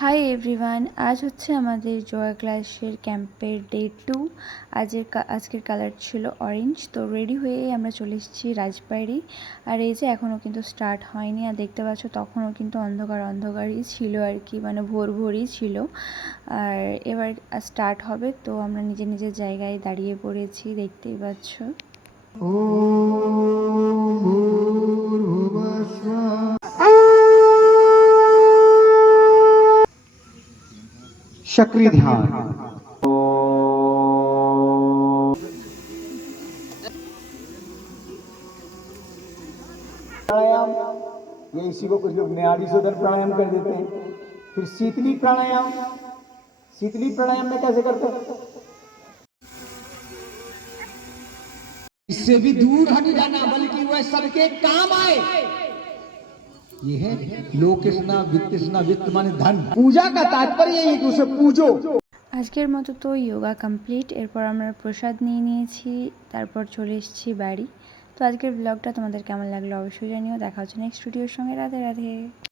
Hi everyone, আজ হচ্ছে আমাদের যোগা ক্লাসের ক্যাম্পের ডে 2। আজকের কালার ছিল অরেঞ্জ। তো রেডি হয়ে আমরা চলে এসেছি রাজবাড়ি। আর এই যে এখনও কিন্তু স্টার্ট হয়নি, আর দেখতে পাচ্ছ তখনও কিন্তু অন্ধকারই ছিল আর কি, মানে ভোরই ছিল। আর এবার স্টার্ট হবে, তো আমরা নিজের জায়গায় দাঁড়িয়ে পড়েছি, দেখতেই পাচ্ছ। सक्रिय ध्यान। प्राणायाम, ये इसी को कुछ लोग न्याड़ी शोधन प्राणायाम कर देते हैं। फिर शीतली प्राणायाम, शीतली प्राणायाम में कैसे करते हैं? इससे भी दूर हट जाना, बल्कि वह सबके काम आए। ये है लोकेशना वित्तसना, वित्त माने धन। पूजा का तात्पर्य यही है कि उसे पूजो। আজকের মতো তো যোগা কমপ্লিট। এরপর আমরা প্রসাদ নিয়ে নিয়েছি, তারপর চলে এসেছি বাড়ি। তো আজকের ব্লগটা তোমাদের কেমন লাগলো অবশ্যই জানিও। দেখা হচ্ছে নেক্সট ভিডিওর সঙ্গে। রাধে রাধে।